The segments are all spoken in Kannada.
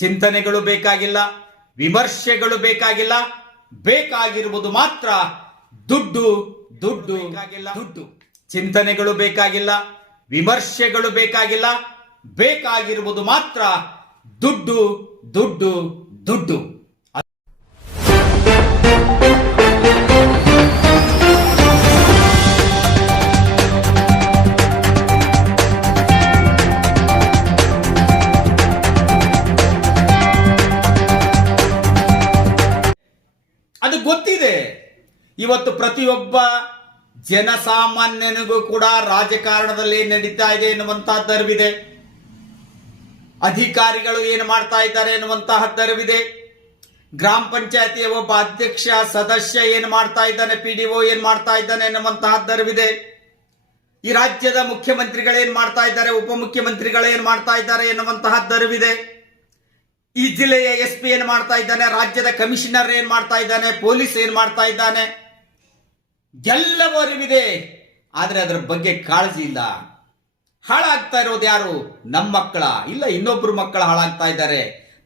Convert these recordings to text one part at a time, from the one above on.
ಚಿಂತನೆಗಳು ಬೇಕಾಗಿಲ್ಲ, ವಿಮರ್ಶೆಗಳು ಬೇಕಾಗಿಲ್ಲ. ಬೇಕಾಗಿರುವುದು ಮಾತ್ರ ದುಡ್ಡು, ದುಡ್ಡು, ದುಡ್ಡು. ಚಿಂತನೆಗಳು ಬೇಕಾಗಿಲ್ಲ, ವಿಮರ್ಶೆಗಳು ಬೇಕಾಗಿಲ್ಲ. ಬೇಕಾಗಿರುವುದು ಮಾತ್ರ ದುಡ್ಡು, ದುಡ್ಡು, ದುಡ್ಡು. ಅದು ಗೊತ್ತಿದೆ. ಇವತ್ತು ಪ್ರತಿಯೊಬ್ಬ ಜನಸಾಮಾನ್ಯನಿಗೂ ಕೂಡ ರಾಜಕಾರಣದಲ್ಲಿ ನಡೀತಾ ಇದೆ ಎನ್ನುವಂತಹ ಅರಿವಿದೆ. ಅಧಿಕಾರಿಗಳು ಏನು ಮಾಡ್ತಾ ಇದ್ದಾರೆ ಎನ್ನುವಂತಹ ಅರಿವಿದೆ. ಗ್ರಾಮ ಪಂಚಾಯತಿಯ ಒಬ್ಬ ಅಧ್ಯಕ್ಷ ಸದಸ್ಯ ಏನು ಮಾಡ್ತಾ ಇದ್ದಾನೆ, PDO ಏನ್ ಮಾಡ್ತಾ ಇದ್ದಾನೆ ಎನ್ನುವಂತಹ ಅರಿವಿದೆ. ಈ ರಾಜ್ಯದ ಮುಖ್ಯಮಂತ್ರಿಗಳು ಏನ್ ಮಾಡ್ತಾ ಇದ್ದಾರೆ, ಉಪಮುಖ್ಯಮಂತ್ರಿಗಳು ಏನ್ ಮಾಡ್ತಾ ಇದ್ದಾರೆ ಎನ್ನುವಂತಹ ಅರಿವಿದೆ. ಈ ಜಿಲ್ಲೆಯ SP ಏನ್ ಮಾಡ್ತಾ ಇದ್ದಾನೆ, ರಾಜ್ಯದ ಕಮಿಷನರ್ ಏನ್ ಮಾಡ್ತಾ ಇದ್ದಾನೆ, ಪೊಲೀಸ್ ಏನ್ ಮಾಡ್ತಾ ಇದ್ದಾನೆ, ಎಲ್ಲವೂ ಅರಿವಿದೆ. ಆದ್ರೆ ಅದರ ಬಗ್ಗೆ ಕಾಳಜಿ ಇಲ್ಲ. ಹಾಳಾಗ್ತಾ ಇರೋದು ಯಾರು? ನಮ್ಮ ಮಕ್ಕಳ ಇಲ್ಲ, ಇನ್ನೊಬ್ರು ಮಕ್ಕಳ ಹಾಳಾಗ್ತಾ ಇದ್ದಾರೆ.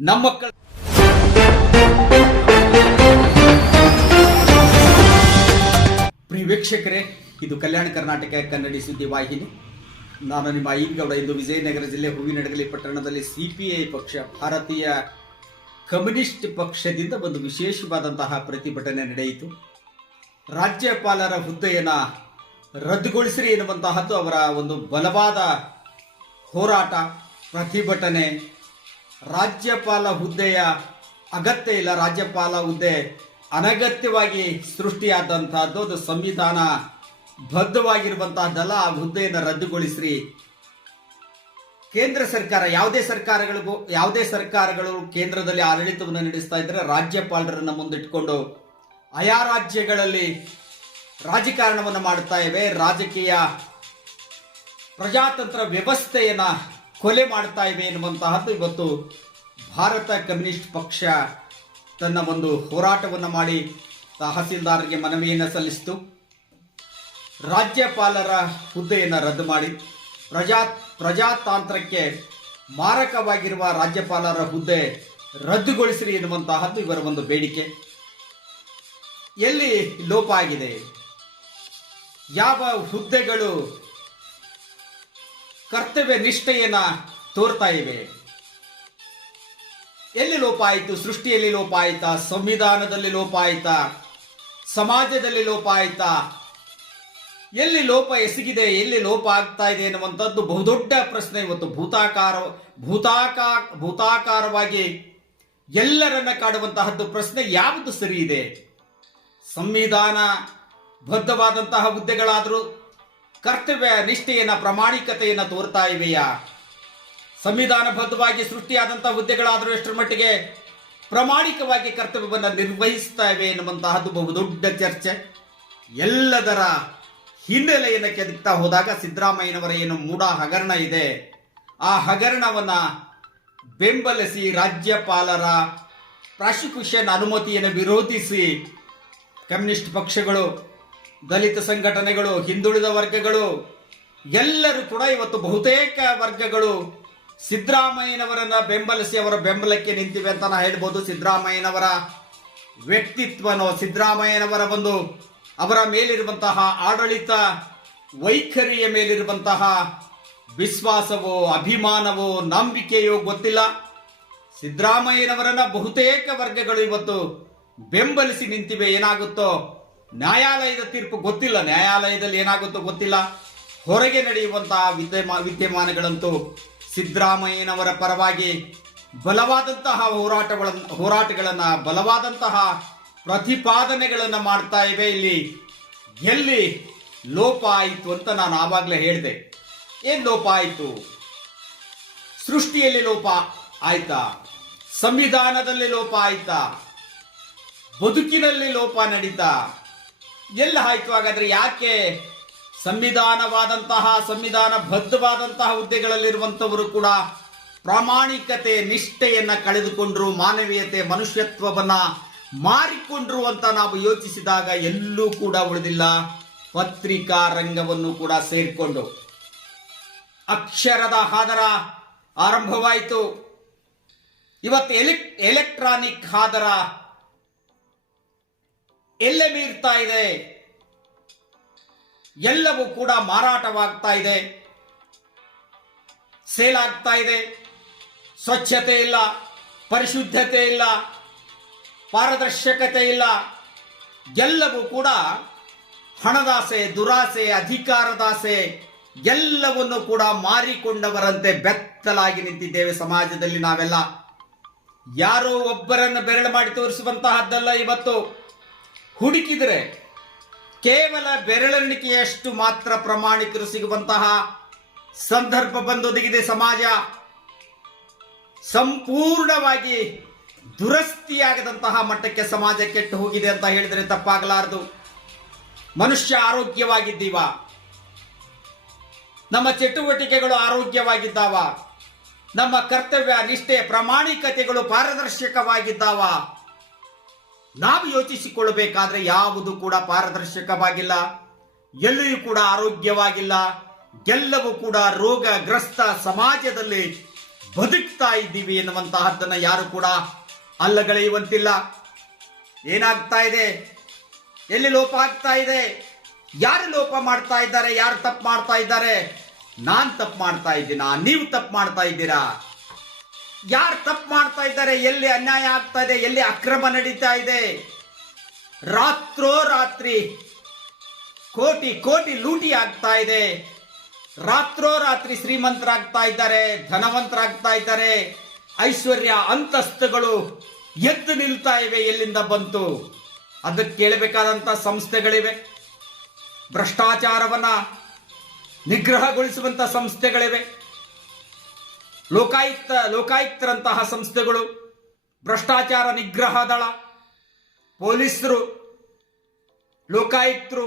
ನಮ್ಮ ಮಕ್ಕಳ ಪ್ರಿಯ ವೀಕ್ಷಕರೇ, ಇದು ಕಲ್ಯಾಣ ಕರ್ನಾಟಕ ಕನ್ನಡಿ ಸುದ್ದಿ ವಾಹಿನಿ. ನಾನು ನಿಮ್ಮ ಐಗೌಡ. ಇಂದು ವಿಜಯನಗರ ಜಿಲ್ಲೆ ಹೂವಿನಡಗಲಿ ಪಟ್ಟಣದಲ್ಲಿ CPI ಪಕ್ಷ, ಭಾರತೀಯ ಕಮ್ಯುನಿಸ್ಟ್ ಪಕ್ಷದಿಂದ ಒಂದು ವಿಶೇಷವಾದಂತಹ ಪ್ರತಿಭಟನೆ ನಡೆಯಿತು. ರಾಜ್ಯಪಾಲರ ಹುದ್ದೆಯನ್ನು ರದ್ದುಗೊಳಿಸಿರಿ ಎನ್ನುವಂತಹದ್ದು ಅವರ ಒಂದು ಬಲವಾದ ಹೋರಾಟ, ಪ್ರತಿಭಟನೆ. ರಾಜ್ಯಪಾಲ ಹುದ್ದೆಯ ಅಗತ್ಯ ಇಲ್ಲ, ರಾಜ್ಯಪಾಲ ಹುದ್ದೆ ಅನಗತ್ಯವಾಗಿ ಸೃಷ್ಟಿಯಾದಂತಹದ್ದು, ಅದು ಸಂವಿಧಾನ ಬದ್ಧವಾಗಿರುವಂತಹದ್ದಲ್ಲ. ಆ ಹುದ್ದೆಯನ್ನು ರದ್ದುಗೊಳಿಸ್ರಿ. ಕೇಂದ್ರ ಸರ್ಕಾರ, ಯಾವುದೇ ಸರ್ಕಾರಗಳು ಕೇಂದ್ರದಲ್ಲಿ ಆಡಳಿತವನ್ನು ನಡೆಸ್ತಾ ಇದ್ರೆ ರಾಜ್ಯಪಾಲರನ್ನ ಮುಂದಿಟ್ಕೊಂಡು ಆಯಾ ರಾಜ್ಯಗಳಲ್ಲಿ ರಾಜಕಾರಣವನ್ನು ಮಾಡ್ತಾ ಇವೆ. ರಾಜಕೀಯ ಪ್ರಜಾತಂತ್ರ ವ್ಯವಸ್ಥೆಯನ್ನ ಕೊಲೆ ಮಾಡ್ತಾ ಇವೆ ಎನ್ನುವಂತಹದ್ದು ಇವತ್ತು ಭಾರತ ಕಮ್ಯುನಿಸ್ಟ್ ಪಕ್ಷ ತನ್ನ ಒಂದು ಹೋರಾಟವನ್ನು ಮಾಡಿ ತಹಸೀಲ್ದಾರ್ಗೆ ಮನವಿಯನ್ನು ಸಲ್ಲಿಸಿತು. ರಾಜ್ಯಪಾಲರ ಹುದ್ದೆಯನ್ನು ರದ್ದು ಮಾಡಿ ಪ್ರಜಾತಾಂತ್ರಕ್ಕೆ ಮಾರಕವಾಗಿರುವ ರಾಜ್ಯಪಾಲರ ಹುದ್ದೆ ರದ್ದುಗೊಳಿಸಿರಿ ಎನ್ನುವಂತಹದ್ದು ಇವರ ಒಂದು ಬೇಡಿಕೆ. ಎಲ್ಲಿ ಲೋಪ ಆಗಿದೆ? ಯಾವ ಹುದ್ದೆಗಳು ಕರ್ತವ್ಯ ನಿಷ್ಠೆಯನ್ನ ತೋರ್ತಾ ಇವೆ? ಎಲ್ಲಿ ಲೋಪ ಆಯಿತು? ಸೃಷ್ಟಿಯಲ್ಲಿ ಲೋಪ ಆಯ್ತಾ? ಸಂವಿಧಾನದಲ್ಲಿ ಲೋಪ ಆಯ್ತಾ? ಸಮಾಜದಲ್ಲಿ ಲೋಪ ಆಯ್ತಾ? ಎಲ್ಲಿ ಲೋಪ ಎಸಗಿದೆ, ಎಲ್ಲಿ ಲೋಪ ಆಗ್ತಾ ಇದೆ ಎನ್ನುವಂಥದ್ದು ಬಹುದೊಡ್ಡ ಪ್ರಶ್ನೆ. ಇವತ್ತು ಭೂತಾಕಾರವಾಗಿ ಎಲ್ಲರನ್ನ ಕಾಡುವಂತಹದ್ದು ಪ್ರಶ್ನೆ. ಯಾವುದು ಸರಿ ಇದೆ? ಸಂವಿಧಾನ ಬದ್ಧವಾದಂತಹ ಹುದ್ದೆಗಳಾದರೂ ಕರ್ತವ್ಯ ನಿಷ್ಠೆಯನ್ನ, ಪ್ರಾಮಾಣಿಕತೆಯನ್ನ ತೋರ್ತಾ ಇವೆಯಾ? ಸಂವಿಧಾನ ಬದ್ಧವಾಗಿ ಸೃಷ್ಟಿಯಾದಂತಹ ಹುದ್ದೆಗಳಾದರೂ ಎಷ್ಟರ ಮಟ್ಟಿಗೆ ಪ್ರಾಮಾಣಿಕವಾಗಿ ಕರ್ತವ್ಯವನ್ನು ನಿರ್ವಹಿಸ್ತಾ ಇವೆ ಎನ್ನುವಂತಹದ್ದು ಬಹುದೊಡ್ಡ ಚರ್ಚೆ. ಎಲ್ಲದರ ಹಿನ್ನೆಲೆಯನ್ನು ಕೆದಕ್ತಾ ಹೋದಾಗ ಸಿದ್ದರಾಮಯ್ಯನವರ ಏನು ಮೂಢ ಹಗರಣ ಇದೆ, ಆ ಹಗರಣವನ್ನ ಬೆಂಬಲಿಸಿ ರಾಜ್ಯಪಾಲರ ಪ್ರಾಸಿಕ್ಯೂಷನ್ ಅನುಮತಿಯನ್ನು ವಿರೋಧಿಸಿ ಕಮ್ಯುನಿಸ್ಟ್ ಪಕ್ಷಗಳು, ದಲಿತ ಸಂಘಟನೆಗಳು, ಹಿಂದುಳಿದ ವರ್ಗಗಳು ಎಲ್ಲರೂ ಕೂಡ ಇವತ್ತು ಬಹುತೇಕ ವರ್ಗಗಳು ಸಿದ್ದರಾಮಯ್ಯನವರನ್ನ ಬೆಂಬಲಿಸಿ ಅವರ ಬೆಂಬಲಕ್ಕೆ ನಿಂತಿವೆ ಅಂತ ನಾ ಹೇಳ್ಬೋದು. ಸಿದ್ದರಾಮಯ್ಯನವರ ವ್ಯಕ್ತಿತ್ವನೋ, ಸಿದ್ದರಾಮಯ್ಯನವರ ಒಂದು ಅವರ ಮೇಲಿರುವಂತಹ ಆಡಳಿತ ವೈಖರಿಯ ಮೇಲಿರುವಂತಹ ವಿಶ್ವಾಸವೋ, ಅಭಿಮಾನವೋ, ನಂಬಿಕೆಯೋ ಗೊತ್ತಿಲ್ಲ. ಸಿದ್ದರಾಮಯ್ಯನವರನ್ನ ಬಹುತೇಕ ವರ್ಗಗಳು ಇವತ್ತು ಬೆಂಬಲಿಸಿ ನಿಂತಿವೆ. ಏನಾಗುತ್ತೋ ನ್ಯಾಯಾಲಯದ ತೀರ್ಪು ಗೊತ್ತಿಲ್ಲ, ನ್ಯಾಯಾಲಯದಲ್ಲಿ ಏನಾಗುತ್ತೋ ಗೊತ್ತಿಲ್ಲ. ಹೊರಗೆ ನಡೆಯುವಂತಹ ವಿದ್ಯಮಾನಗಳಂತೂ ಸಿದ್ದರಾಮಯ್ಯನವರ ಪರವಾಗಿ ಬಲವಾದಂತಹ ಹೋರಾಟಗಳನ್ನ ಬಲವಾದಂತಹ ಪ್ರತಿಪಾದನೆಗಳನ್ನ ಮಾಡ್ತಾ ಇವೆ. ಇಲ್ಲಿ ಎಲ್ಲಿ ಲೋಪ ಆಯಿತು ಅಂತ ನಾನು ಆವಾಗಲೇ ಹೇಳಿದೆ. ಏನ್ ಲೋಪ ಆಯಿತು? ಸೃಷ್ಟಿಯಲ್ಲಿ ಲೋಪ ಆಯ್ತಾ? ಸಂವಿಧಾನದಲ್ಲಿ ಲೋಪ ಆಯ್ತಾ? ಬದುಕಿನಲ್ಲಿ ಲೋಪ ನಡೀತಾ? ಎಲ್ಲ ಆಯ್ತು? ಹಾಗಾದ್ರೆ ಯಾಕೆ ಸಂವಿಧಾನ ಬದ್ಧವಾದಂತಹ ಹುದ್ದೆಗಳಲ್ಲಿರುವಂತವರು ಕೂಡ ಪ್ರಾಮಾಣಿಕತೆ, ನಿಷ್ಠೆಯನ್ನ ಕಳೆದುಕೊಂಡ್ರು, ಮಾನವೀಯತೆ, ಮನುಷ್ಯತ್ವವನ್ನ ಮಾರಿಕೊಂಡ್ರು ಅಂತ ನಾವು ಯೋಚಿಸಿದಾಗ ಎಲ್ಲೂ ಕೂಡ ಉಳಿದಿಲ್ಲ. ಪತ್ರಿಕಾ ರಂಗವನ್ನು ಕೂಡ ಸೇರಿಕೊಂಡು ಅಕ್ಷರದ ಹಾದರ ಆರಂಭವಾಯಿತು. ಇವತ್ತು ಎಲೆಕ್ಟ್ರಾನಿಕ್ ಆದರ ಎಲ್ಲೆ ಮೀರ್ತಾ ಇದೆ, ಎಲ್ಲವೂ ಕೂಡ ಮಾರಾಟವಾಗ್ತಾ ಇದೆ, ಸೇಲ್ ಆಗ್ತಾ ಇದೆ. ಸ್ವಚ್ಛತೆ ಇಲ್ಲ, ಪರಿಶುದ್ಧತೆ ಇಲ್ಲ, ಪಾರದರ್ಶಕತೆ ಇಲ್ಲ. ಎಲ್ಲವೂ ಕೂಡ ಹಣದಾಸೆ, ದುರಾಸೆ, ಅಧಿಕಾರದಾಸೆ ಎಲ್ಲವನ್ನು ಕೂಡ ಮಾರಿಕೊಂಡವರಂತೆ ಬೆತ್ತಲಾಗಿ ನಿಂತಿದ್ದೇವೆ ಸಮಾಜದಲ್ಲಿ ನಾವೆಲ್ಲ. ಯಾರೋ ಒಬ್ಬರನ್ನು ಬೆರಳು ಮಾಡಿ ತೋರಿಸುವಂತಹದ್ದಲ್ಲ. ಇವತ್ತು ಹುಡುಕಿದರೆ ಕೇವಲ ಬೆರಳೆಣಿಕೆಯಷ್ಟು ಮಾತ್ರ ಪ್ರಮಾಣಿಕರು ಸಿಗುವಂತಹ ಸಂದರ್ಭ ಬಂದೊದಗಿದೆ. ಸಮಾಜ ಸಂಪೂರ್ಣವಾಗಿ ದುರಸ್ತಿಯಾಗದಂತಹ ಮಟ್ಟಕ್ಕೆ ಸಮಾಜ ಕೆಟ್ಟು ಹೋಗಿದೆ ಅಂತ ಹೇಳಿದರೆ ತಪ್ಪಾಗಲಾರದು. ಮನುಷ್ಯ ಆರೋಗ್ಯವಾಗಿದ್ದೀವ, ನಮ್ಮ ಚಟುವಟಿಕೆಗಳು ಆರೋಗ್ಯವಾಗಿದ್ದಾವ, ನಮ್ಮ ಕರ್ತವ್ಯ ನಿಷ್ಠೆ ಪ್ರಾಮಾಣಿಕತೆಗಳು ಪಾರದರ್ಶಕವಾಗಿದ್ದಾವ. ನಾವು ಯೋಚಿಸಿಕೊಳ್ಳಬೇಕಾದ್ರೆ ಯಾವುದು ಕೂಡ ಪಾರದರ್ಶಕವಾಗಿಲ್ಲ, ಎಲ್ಲಿಯೂ ಕೂಡ ಆರೋಗ್ಯವಾಗಿಲ್ಲ. ಎಲ್ಲವೂ ಕೂಡ ರೋಗಗ್ರಸ್ತ ಸಮಾಜದಲ್ಲಿ ಬದುಕ್ತಾ ಇದ್ದೀವಿ ಎನ್ನುವಂತಹದ್ದನ್ನು ಯಾರು ಕೂಡ ಅಲ್ಲಗಳೆಯುವಂತಿಲ್ಲ. ಏನಾಗ್ತಾ ಇದೆ, ಎಲ್ಲಿ ಲೋಪ ಆಗ್ತಾ ಇದೆ, ಯಾರು ಲೋಪ ಮಾಡ್ತಾ ಇದ್ದಾರೆ, ಯಾರು ತಪ್ಪು ಮಾಡ್ತಾ ಇದ್ದಾರೆ? ನಾನ್ ತಪ್ಪು ಮಾಡ್ತಾ ಇದ್ದೀನಾ? ನೀವು ತಪ್ಪು ಮಾಡ್ತಾ ಇದ್ದೀರಾ? ಯಾರು ತಪ್ಪು ಮಾಡ್ತಾ ಇದ್ದಾರೆ? ಎಲ್ಲಿ ಅನ್ಯಾಯ ಆಗ್ತಾ ಇದೆ, ಎಲ್ಲಿ ಅಕ್ರಮ ನಡೀತಾ ಇದೆ? ರಾತ್ರೋರಾತ್ರಿ ಕೋಟಿ ಕೋಟಿ ಲೂಟಿ ಆಗ್ತಾ ಇದೆ. ರಾತ್ರೋರಾತ್ರಿ ಶ್ರೀಮಂತರಾಗ್ತಾ ಇದ್ದಾರೆ, ಧನವಂತರಾಗ್ತಾ ಇದ್ದಾರೆ. ಐಶ್ವರ್ಯ ಅಂತಸ್ತುಗಳು ಎದ್ದು ನಿಲ್ತಾ ಇವೆ. ಎಲ್ಲಿಂದ ಬಂತು? ಅದಕ್ಕೆ ಕೇಳಬೇಕಾದಂತ ಸಂಸ್ಥೆಗಳಿವೆ. ಭ್ರಷ್ಟಾಚಾರವನ್ನ ನಿಗ್ರಹಗೊಳಿಸುವಂತಹ ಸಂಸ್ಥೆಗಳಿವೆ. ಲೋಕಾಯುಕ್ತರಂತಹ ಸಂಸ್ಥೆಗಳು, ಭ್ರಷ್ಟಾಚಾರ ನಿಗ್ರಹ ದಳ, ಪೊಲೀಸರು, ಲೋಕಾಯುಕ್ತರು,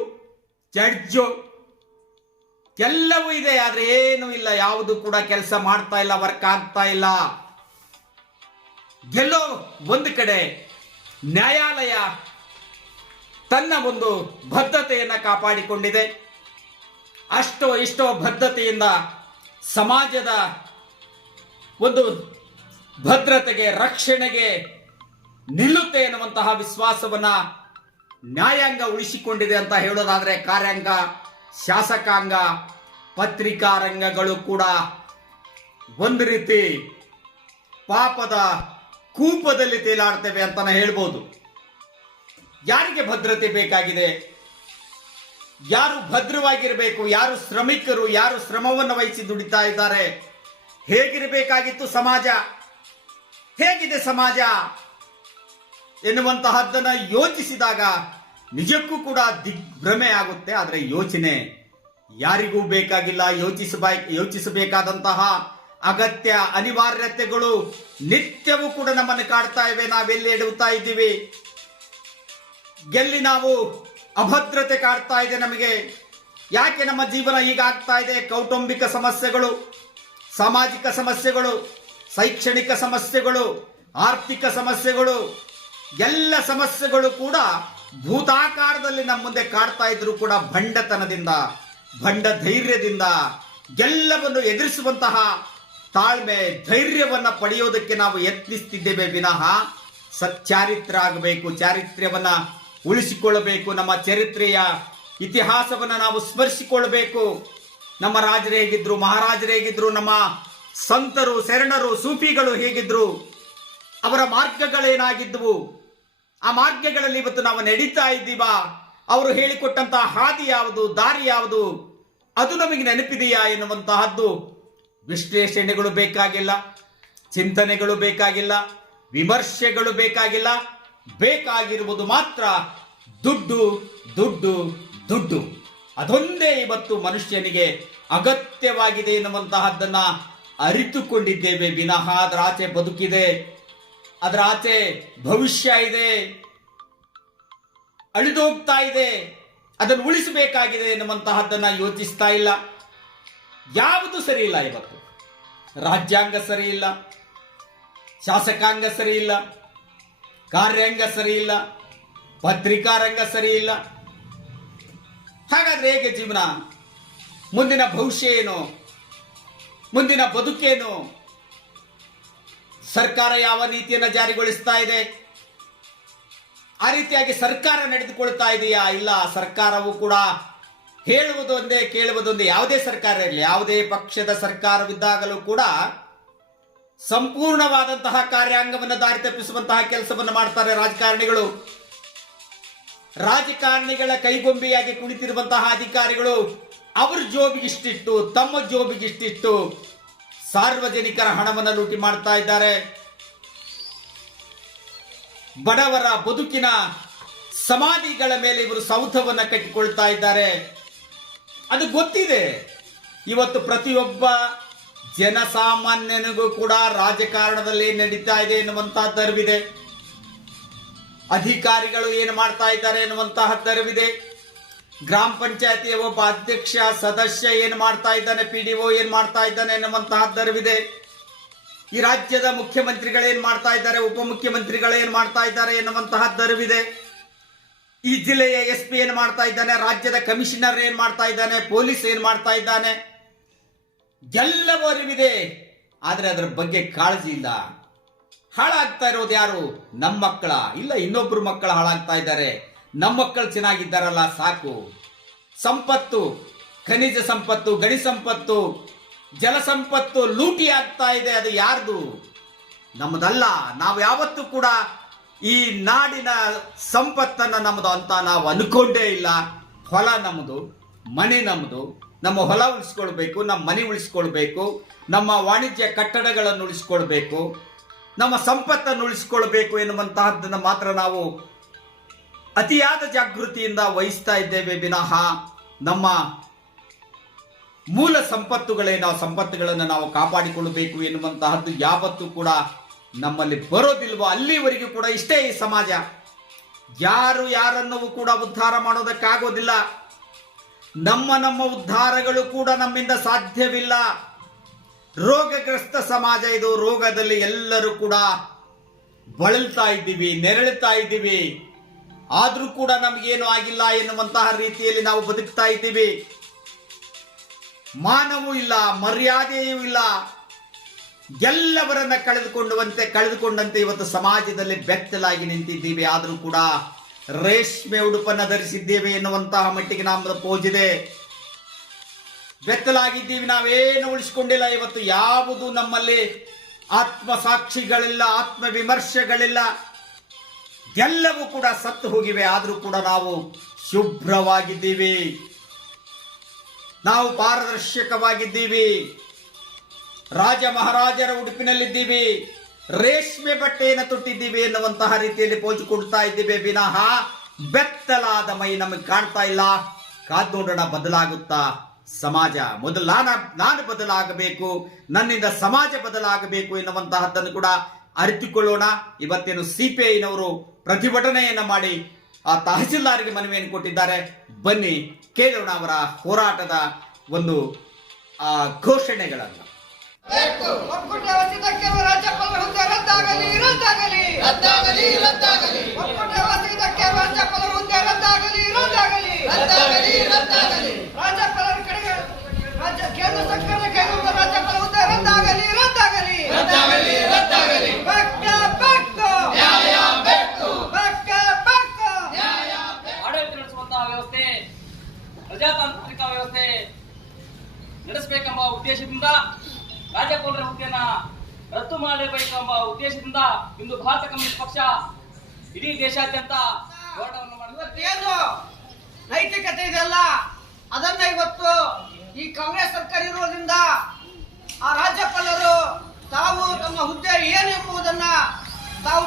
ಜಡ್ಜು ಎಲ್ಲವೂ ಇದೆ. ಆದ್ರೆ ಏನೂ ಇಲ್ಲ, ಯಾವುದು ಕೂಡ ಕೆಲಸ ಮಾಡ್ತಾ ಇಲ್ಲ, ವರ್ಕ್ ಆಗ್ತಾ ಇಲ್ಲ. ಎಲ್ಲೋ ಒಂದು ಕಡೆ ನ್ಯಾಯಾಲಯ ತನ್ನ ಒಂದು ಬದ್ಧತೆಯನ್ನ ಕಾಪಾಡಿಕೊಂಡಿದೆ. ಅಷ್ಟೋ ಇಷ್ಟೋ ಬದ್ಧತೆಯಿಂದ ಸಮಾಜದ ಒಂದು ಭದ್ರತೆಗೆ, ರಕ್ಷಣೆಗೆ ನಿಲ್ಲುತ್ತೆ ಎನ್ನುವಂತಹ ವಿಶ್ವಾಸವನ್ನ ನ್ಯಾಯಾಂಗ ಉಳಿಸಿಕೊಂಡಿದೆ ಅಂತ ಹೇಳೋದಾದ್ರೆ, ಕಾರ್ಯಾಂಗ, ಶಾಸಕಾಂಗ, ಪತ್ರಿಕಾ ರಂಗಗಳು ಕೂಡ ಒಂದು ರೀತಿ ಪಾಪದ ಕೂಪದಲ್ಲಿ ತೇಲಾಡ್ತೇವೆ ಅಂತಾನೆ ಹೇಳ್ಬೋದು. ಯಾರಿಗೆ ಭದ್ರತೆ ಬೇಕಾಗಿದೆ? ಯಾರು ಭದ್ರವಾಗಿರಬೇಕು? ಯಾರು ಶ್ರಮಿಕರು? ಯಾರು ಶ್ರಮವನ್ನು ವಹಿಸಿ ದುಡಿತಾ ಇದ್ದಾರೆ? ಹೇಗಿರಬೇಕಾಗಿತ್ತು ಸಮಾಜ? ಹೇಗಿದೆ ಸಮಾಜ ಎನ್ನುವಂತಹದ್ದನ್ನ ಯೋಚಿಸಿದಾಗ ನಿಜಕ್ಕೂ ಕೂಡ ದಿಗ್ಭ್ರಮೆ ಆಗುತ್ತೆ. ಆದರೆ ಯೋಚನೆ ಯಾರಿಗೂ ಬೇಕಾಗಿಲ್ಲ. ಯೋಚಿಸಬೇಕಾದಂತಹ ಅಗತ್ಯ ಅನಿವಾರ್ಯತೆಗಳು ನಿತ್ಯವೂ ಕೂಡ ನಮ್ಮನ್ನು ಕಾಡ್ತಾ ಇವೆ. ನಾವೆಲ್ಲಿ ಎಡುತ್ತಾ ಇದ್ದೀವಿ? ಎಲ್ಲಿ ನಾವು ಅಭದ್ರತೆ ಕಾಡ್ತಾ ಇದೆ ನಮಗೆ? ಯಾಕೆ ನಮ್ಮ ಜೀವನ ಹೀಗಾಗ್ತಾ ಇದೆ? ಕೌಟುಂಬಿಕ ಸಮಸ್ಯೆಗಳು, ಸಾಮಾಜಿಕ ಸಮಸ್ಯೆಗಳು, ಶೈಕ್ಷಣಿಕ ಸಮಸ್ಯೆಗಳು, ಆರ್ಥಿಕ ಸಮಸ್ಯೆಗಳು, ಎಲ್ಲ ಸಮಸ್ಯೆಗಳು ಕೂಡ ಭೂತಾಕಾರದಲ್ಲಿ ನಮ್ಮ ಮುಂದೆ ಕಾಡ್ತಾ ಇದ್ರು ಕೂಡ ಭಂಡತನದಿಂದ, ಭಂಡ ಧೈರ್ಯದಿಂದ ಎಲ್ಲವನ್ನು ಎದುರಿಸುವಂತಹ ತಾಳ್ಮೆ, ಧೈರ್ಯವನ್ನ ಪಡೆಯೋದಕ್ಕೆ ನಾವು ಯತ್ನಿಸ್ತಿದ್ದೇವೆ ವಿನಃ ಸಚ್ಚಾರಿತ್ರ ಆಗಬೇಕು, ಚಾರಿತ್ರ್ಯವನ್ನ ಉಳಿಸಿಕೊಳ್ಳಬೇಕು. ನಮ್ಮ ಚರಿತ್ರೆಯ ಇತಿಹಾಸವನ್ನ ನಾವು ಸ್ಮರಿಸಿಕೊಳ್ಳಬೇಕು. ನಮ್ಮ ರಾಜರು ಹೇಗಿದ್ರು, ಮಹಾರಾಜರು ಹೇಗಿದ್ರು, ನಮ್ಮ ಸಂತರು, ಶರಣರು, ಸೂಫಿಗಳು ಹೇಗಿದ್ರು, ಅವರ ಮಾರ್ಗಗಳೇನಾಗಿದ್ವು, ಆ ಮಾರ್ಗಗಳಲ್ಲಿ ಇವತ್ತು ನಾವು ನಡೀತಾ ಇದ್ದೀವಾ? ಅವರು ಹೇಳಿಕೊಟ್ಟಂತಹ ಹಾದಿ ಯಾವುದು, ದಾರಿ ಯಾವುದು, ಅದು ನಮಗೆ ನೆನಪಿದೆಯಾ ಎನ್ನುವಂತಹದ್ದು ವಿಶ್ಲೇಷಣೆಗಳು ಬೇಕಾಗಿಲ್ಲ, ಚಿಂತನೆಗಳು ಬೇಕಾಗಿಲ್ಲ, ವಿಮರ್ಶೆಗಳು ಬೇಕಾಗಿಲ್ಲ. ಬೇಕಾಗಿರುವುದು ಮಾತ್ರ ದುಡ್ಡು, ದುಡ್ಡು, ದುಡ್ಡು. ಅದೊಂದೇ ಇವತ್ತು ಮನುಷ್ಯನಿಗೆ ಅಗತ್ಯವಾಗಿದೆ ಎನ್ನುವಂತಹದ್ದನ್ನ ಅರಿತುಕೊಂಡಿದ್ದೇವೆ ವಿನಃ ಅದರ ಆಚೆ ಬದುಕಿದೆ, ಅದರ ಆಚೆ ಭವಿಷ್ಯ ಇದೆ, ಅಳಿದೋಗ್ತಾ ಇದೆ, ಅದನ್ನು ಉಳಿಸಬೇಕಾಗಿದೆ ಎನ್ನುವಂತಹದ್ದನ್ನ ಯೋಚಿಸ್ತಾ ಇಲ್ಲ. ಯಾವುದು ಸರಿ ಇಲ್ಲ ಇವತ್ತು. ರಾಜ್ಯಾಂಗ ಸರಿ ಇಲ್ಲ, ಶಾಸಕಾಂಗ ಸರಿ ಇಲ್ಲ, ಕಾರ್ಯಾಂಗ ಸರಿ ಇಲ್ಲ, ಪತ್ರಿಕಾ ರಂಗ ಸರಿ ಇಲ್ಲ. ಹಾಗಾದ್ರೆ ಹೇಗೆ ಜೀವನ? ಮುಂದಿನ ಭವಿಷ್ಯ ಏನು? ಮುಂದಿನ ಬದುಕೇನು? ಸರ್ಕಾರ ಯಾವ ನೀತಿಯನ್ನು ಜಾರಿಗೊಳಿಸ್ತಾ ಇದೆ, ಆ ರೀತಿಯಾಗಿ ಸರ್ಕಾರ ನಡೆದುಕೊಳ್ತಾ ಇದೆಯಾ? ಇಲ್ಲ. ಸರ್ಕಾರವು ಕೂಡ ಹೇಳುವುದೊಂದೇ ಕೇಳುವುದೊಂದೇ. ಯಾವುದೇ ಸರ್ಕಾರ ಇರಲಿ, ಯಾವುದೇ ಪಕ್ಷದ ಸರ್ಕಾರವಿದ್ದಾಗಲೂ ಕೂಡ ಸಂಪೂರ್ಣವಾದಂತಹ ಕಾರ್ಯಾಂಗವನ್ನು ದಾರಿ ತಪ್ಪಿಸುವಂತಹ ಕೆಲಸವನ್ನು ಮಾಡ್ತಾರೆ ರಾಜಕಾರಣಿಗಳು. ರಾಜಕಾರಣಿಗಳ ಕೈಗೊಂಬೆಯಾಗಿ ಕುಳಿತಿರುವಂತಹ ಅಧಿಕಾರಿಗಳು ಅವ್ರ ಜೋಬಿಗಿಷ್ಟಿಟ್ಟು, ತಮ್ಮ ಜೋಬಿಗಿಷ್ಟಿಟ್ಟು ಸಾರ್ವಜನಿಕರ ಹಣವನ್ನು ಲೂಟಿ ಮಾಡ್ತಾ ಇದ್ದಾರೆ. ಬಡವರ ಬದುಕಿನ ಸಮಾಧಿಗಳ ಮೇಲೆ ಇವರು ಸೌಧವನ್ನ ಕಟ್ಟಿಕೊಳ್ತಾ ಇದ್ದಾರೆ. ಅದು ಗೊತ್ತಿದೆ. ಇವತ್ತು ಪ್ರತಿಯೊಬ್ಬ ಜನಸಾಮಾನ್ಯನಿಗೂ ಕೂಡ ರಾಜಕಾರಣದಲ್ಲಿ ನಡೀತಾ ಇದೆ ಎನ್ನುವಂತಹದ್ದು ಅರಿವಿದೆ. ಅಧಿಕಾರಿಗಳು ಏನು ಮಾಡ್ತಾ ಇದ್ದಾರೆ ಎನ್ನುವಂತಹ ಅರಿವಿದೆ. ಗ್ರಾಮ ಪಂಚಾಯತಿಯ ಒಬ್ಬ ಅಧ್ಯಕ್ಷ ಸದಸ್ಯ ಏನು ಮಾಡ್ತಾ ಇದ್ದಾನೆ, PDO ಏನು ಮಾಡ್ತಾ ಇದ್ದಾನೆ ಎನ್ನುವಂತಹದ್ದು ಅರಿವಿದೆ. ಈ ರಾಜ್ಯದ ಮುಖ್ಯಮಂತ್ರಿಗಳೇನ್ ಮಾಡ್ತಾ ಇದ್ದಾರೆ, ಉಪಮುಖ್ಯಮಂತ್ರಿಗಳೇನ್ ಮಾಡ್ತಾ ಇದ್ದಾರೆ ಎನ್ನುವಂತಹದ್ದು ಅರಿವಿದೆ. ಈ ಜಿಲ್ಲೆಯ SP ಏನ್ ಮಾಡ್ತಾ ಇದ್ದಾನೆ, ರಾಜ್ಯದ ಕಮಿಷನರ್ ಏನ್ ಮಾಡ್ತಾ ಇದ್ದಾನೆ, ಪೊಲೀಸ್ ಏನ್ ಮಾಡ್ತಾ ಇದ್ದಾನೆ, ಎಲ್ಲವೂ ಅರಿವಿದೆ. ಆದ್ರೆ ಅದರ ಬಗ್ಗೆ ಕಾಳಜಿ ಇಲ್ಲ. ಹಾಳಾಗ್ತಾ ಇರೋದು ಯಾರು? ನಮ್ಮ ಮಕ್ಕಳ, ಇಲ್ಲ ಇನ್ನೊಬ್ರು ಮಕ್ಕಳು ಹಾಳಾಗ್ತಾ ಇದ್ದಾರೆ. ನಮ್ಮ ಮಕ್ಕಳು ಚೆನ್ನಾಗಿದ್ದಾರಲ್ಲ ಸಾಕು. ಸಂಪತ್ತು, ಖನಿಜ ಸಂಪತ್ತು, ಗಣಿ ಸಂಪತ್ತು, ಜಲ ಸಂಪತ್ತು ಲೂಟಿ ಆಗ್ತಾ ಇದೆ. ಅದು ಯಾರ್ದು? ನಮ್ಮದಲ್ಲ. ನಾವು ಯಾವತ್ತೂ ಕೂಡ ಈ ನಾಡಿನ ಸಂಪತ್ತನ್ನ ನಮ್ಮದು ಅಂತ ನಾವು ಅನ್ಕೊಂಡೇ ಇಲ್ಲ. ಹೊಲ ನಮ್ಮದು, ಮನೆ ನಮ್ಮದು. ನಮ್ಮ ಹೊಲ ಉಳಿಸ್ಕೊಳ್ಬೇಕು, ನಮ್ಮ ಮನೆ ಉಳಿಸ್ಕೊಳ್ಬೇಕು, ನಮ್ಮ ವಾಣಿಜ್ಯ ಕಟ್ಟಡಗಳನ್ನು ಉಳಿಸ್ಕೊಳ್ಬೇಕು, ನಮ್ಮ ಸಂಪತ್ತನ್ನು ಉಳಿಸ್ಕೊಳ್ಬೇಕು ಎನ್ನುವಂತಹದ್ದನ್ನು ಮಾತ್ರ ನಾವು ಅತಿಯಾದ ಜಾಗೃತಿಯಿಂದ ವಹಿಸ್ತಾ ಇದ್ದೇವೆ ವಿನಃ ನಮ್ಮ ಮೂಲ ಸಂಪತ್ತುಗಳನ್ನು ನಾವು ಕಾಪಾಡಿಕೊಳ್ಳಬೇಕು ಎನ್ನುವಂತಹದ್ದು ಯಾವತ್ತೂ ಕೂಡ ನಮ್ಮಲ್ಲಿ ಬರೋದಿಲ್ವೋ ಅಲ್ಲಿವರೆಗೂ ಕೂಡ ಇಷ್ಟೇ ಈ ಸಮಾಜ. ಯಾರು ಯಾರನ್ನೂ ಕೂಡ ಉದ್ಧಾರ ಮಾಡೋದಕ್ಕಾಗೋದಿಲ್ಲ. ನಮ್ಮ ಉದ್ಧಾರಗಳು ಕೂಡ ನಮ್ಮಿಂದ ಸಾಧ್ಯವಿಲ್ಲ. ರೋಗಗ್ರಸ್ತ ಸಮಾಜ ಇದು. ರೋಗದಲ್ಲಿ ಎಲ್ಲರೂ ಕೂಡ ಬಳಲ್ತಾ ಇದ್ದೀವಿ, ನೆರಳುತ್ತಾ ಇದ್ದೀವಿ. ಆದ್ರೂ ಕೂಡ ನಮಗೇನು ಆಗಿಲ್ಲ ಎನ್ನುವಂತಹ ರೀತಿಯಲ್ಲಿ ನಾವು ಬದುಕ್ತಾ ಇದ್ದೀವಿ. ಮಾನವೂ ಇಲ್ಲ, ಮರ್ಯಾದೆಯೂ ಇಲ್ಲ. ಎಲ್ಲವರನ್ನ ಕಳೆದುಕೊಂಡಂತೆ ಇವತ್ತು ಸಮಾಜದಲ್ಲಿ ಬೆತ್ತಲಾಗಿ ನಿಂತಿದ್ದೀವಿ. ಆದರೂ ಕೂಡ ರೇಷ್ಮೆ ಉಡುಪನ್ನ ಧರಿಸಿದ್ದೇವೆ ಎನ್ನುವಂತಹ ಮಟ್ಟಿಗೆ ನಮ್ಮದು ಪೋಜಿದೆ. ಬೆತ್ತಲಾಗಿದ್ದೀವಿ, ನಾವೇನು ಉಳಿಸಿಕೊಂಡಿಲ್ಲ. ಇವತ್ತು ಯಾವುದು ನಮ್ಮಲ್ಲಿ ಆತ್ಮಸಾಕ್ಷಿಗಳಿಲ್ಲ, ಆತ್ಮವಿಮರ್ಶೆಗಳಿಲ್ಲ. ಎಲ್ಲವೂ ಕೂಡ ಸತ್ತು ಹೋಗಿವೆ. ಆದರೂ ಕೂಡ ನಾವು ಶುಭ್ರವಾಗಿದ್ದೀವಿ, ನಾವು ಪಾರದರ್ಶಕವಾಗಿದ್ದೀವಿ, ರಾಜ ಮಹಾರಾಜರ ಉಡುಪಿನಲ್ಲಿದ್ದೀವಿ, ರೇಷ್ಮೆ ಬಟ್ಟೆಯನ್ನು ತೊಟ್ಟಿದ್ದೀವಿ ಎನ್ನುವಂತಹ ರೀತಿಯಲ್ಲಿ ಪೋಜು ಕೊಡ್ತಾ ಇದ್ದೀವಿ ವಿನಃ ಬೆತ್ತಲಾದ ಮೈ ನಮಗೆ ಕಾಣ್ತಾ ಇಲ್ಲ. ಕಾದ್ ನೋಡೋಣ, ಬದಲಾಗುತ್ತಾ ಸಮಾಜ. ಮೊದಲು ನಾನು ಬದಲಾಗಬೇಕು, ನನ್ನಿಂದ ಸಮಾಜ ಬದಲಾಗಬೇಕು ಎನ್ನುವಂತಹದ್ದನ್ನು ಕೂಡ ಅರಿತುಕೊಳ್ಳೋಣ. ಇವತ್ತೇನು CPIನವರು ಪ್ರತಿಭಟನೆಯನ್ನ ಮಾಡಿ ಆ ತಹಸೀಲ್ದಾರ್ಗೆ ಮನವಿಯನ್ನು ಕೊಟ್ಟಿದ್ದಾರೆ. ಬನ್ನಿ ಕೇಳೋಣ ಅವರ ಹೋರಾಟದ ಒಂದು ಘೋಷಣೆಗಳನ್ನು. ಒಕ್ಕೂಟ ವಸತಿಗೆ ರಾಜ್ಯಪಾಲರ ಹುದ್ದೆ ರದ್ದಾಗಲಿ ರದ್ದಾಗಲಿ ರದ್ದಾಗಲಿ ರದ್ದಾಗಲಿ. ಒಕ್ಕೂಟ ವಸತಿಗೆ ರಾಜ್ಯಪಾಲರ ಹುದ್ದೆ ರದ್ದಾಗಲಿ ರದ್ದಾಗಲಿ ರದ್ದಾಗಲಿ ರದ್ದಾಗಲಿ. ರಾಜ್ಯಪಾಲರ ಕಡೆಗೆ ಕೇಂದ್ರ ಸರ್ಕಾರದ ಕೈಗೊಂಡ ರಾಜ್ಯಪಾಲ ಹುದ್ದೆ ರದ್ದಾಗಲಿ ರದ್ದಾಗಲಿ ರದ್ದಾಗಲಿ ರದ್ದಾಗಲಿ. ಪಕ್ಕ ಪಕ್ಕ ನ್ಯಾಯ ಬೇಕು, ಪಕ್ಕ ಪಕ್ಕ ನ್ಯಾಯ ಬೇಕು. ಆಡಳಿತ ನಡೆಸುವಂತಹ ವ್ಯವಸ್ಥೆ, ಪ್ರಜಾತಾಂತ್ರಿಕ ವ್ಯವಸ್ಥೆ ನಡೆಸಬೇಕೆಂಬ ಉದ್ದೇಶದಿಂದ ರಾಜ್ಯಪಾಲರ ಹುದ್ದೆಯನ್ನ ರದ್ದು ಮಾಡಬೇಕೆಂಬ ಉದ್ದೇಶದಿಂದ ಇಂದು ಭಾರತ ಕಮ್ಯುನಿಸ್ಟ್ ಪಕ್ಷ ಇಡೀ ದೇಶಾದ್ಯಂತ ಹೋರಾಟವನ್ನು ಇವತ್ತೇನು ನೈತಿಕತೆ ಇದೆಯಲ್ಲ ಅದನ್ನ ಇವತ್ತು ಈ ಕಾಂಗ್ರೆಸ್ ಸರ್ಕಾರ ಇರುವುದರಿಂದ ಆ ರಾಜ್ಯಪಾಲರು ತಾವು ತಮ್ಮ ಹುದ್ದೆ ಏನೆಂಬುದನ್ನ ತಾವು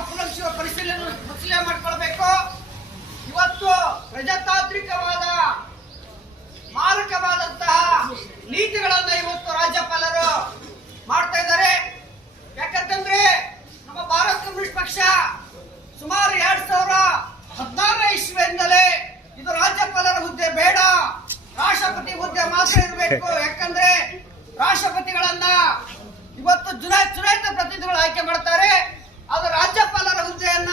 ಪರಿಶೀಲನೆ ಮಾಡಿಕೊಳ್ಬೇಕು. ಇವತ್ತು ಪ್ರಜಾತಾಂತ್ರಿಕವಾದ ಮಾರಕವಾದಂತಹ ನೀತಿಗಳನ್ನ ಇವತ್ತು ರಾಜ್ಯಪಾಲರು ಮಾಡ್ತಾ ಇದ್ದಾರೆ. ಯಾಕಂತಂದ್ರೆ ನಮ್ಮ ಭಾರತ ಕಮ್ಯುನಿಸ್ಟ್ ಪಕ್ಷ ಸುಮಾರು 2016ನೇ ಇಸ್ವಿಯಿಂದಲೇ ಇದು ರಾಜ್ಯಪಾಲರ ಹುದ್ದೆ ಬೇಡ, ರಾಷ್ಟ್ರಪತಿ ಹುದ್ದೆ ಮಾತ್ರ ಇರಬೇಕು. ಯಾಕಂದ್ರೆ ರಾಷ್ಟ್ರಪತಿಗಳನ್ನ ಇವತ್ತು ಚುನಾಯಿತ ಪ್ರತಿನಿಧಿಗಳು ಆಯ್ಕೆ ಮಾಡ್ತಾರೆ. ಅದು ರಾಜ್ಯಪಾಲರ ಹುದ್ದೆಯನ್ನ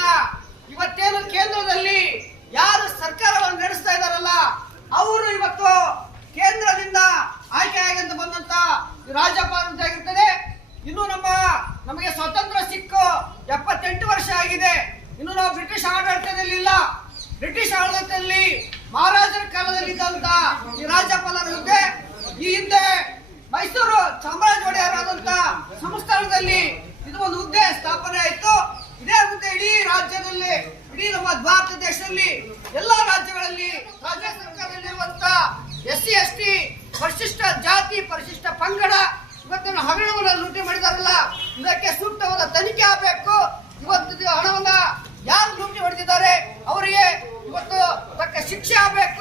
ಇವತ್ತೇನು ಕೇಂದ್ರದಲ್ಲಿ ಯಾರು ಸರ್ಕಾರವನ್ನು ನಡೆಸ್ತಾ ಇದ್ದಾರಲ್ಲ ಅವರು ಇವತ್ತು ಕೇಂದ್ರದಿಂದ ಆಯ್ಕೆಯಾಗಿ ಬಂದಂತ ರಾಜ್ಯಪಾಲ ಆಗಿರ್ತದೆ. ಇನ್ನು ನಮಗೆ ಸ್ವತಂತ್ರ ದೇಶದಲ್ಲಿ ಮಹಾರಾಜರ ಕಾಲದಲ್ಲಿ ಇದ್ದಂತ ಈ ರಾಜ್ಯಪಾಲರ ಹುದ್ದೆ ಈ ಹಿಂದೆ ಮೈಸೂರು ಚಾಮರಾಜ ಒಡೆಯರಾದಂತ ಸಂಸ್ಥಾನದಲ್ಲಿ ಇದು ಒಂದು ಹುದ್ದೆ ಸ್ಥಾಪನೆ ಆಯಿತು. ಇದೇ ಹುದ್ದೆ ಇಡೀ ರಾಜ್ಯದಲ್ಲಿ, ಇಡೀ ನಮ್ಮ ಭಾರತ ದೇಶದಲ್ಲಿ ಎಲ್ಲಾ ರಾಜ್ಯಗಳಲ್ಲಿ ರಾಜ್ಯ ಸರ್ಕಾರದಲ್ಲಿರುವಂತ SC ST ಪರಿಶಿಷ್ಟ ಜಾತಿ ಪರಿಶಿಷ್ಟ ಪಂಗಡ ಇವತ್ತಿನ ಹಗರಣವನ್ನು ಲೂಟಿ ಮಾಡಿದಾರಲ್ಲ, ಇದಕ್ಕೆ ಸೂಕ್ತವಾದ ತನಿಖೆ ಆಗಬೇಕು. ಇವತ್ತು ಹಣವನ್ನ ಯಾರು ಲೂಟಿ ಹೊಡೆದಿದ್ದಾರೆ ಅವರಿಗೆ ಇವತ್ತು ತಕ್ಕ ಶಿಕ್ಷೆ ಆಗಬೇಕು.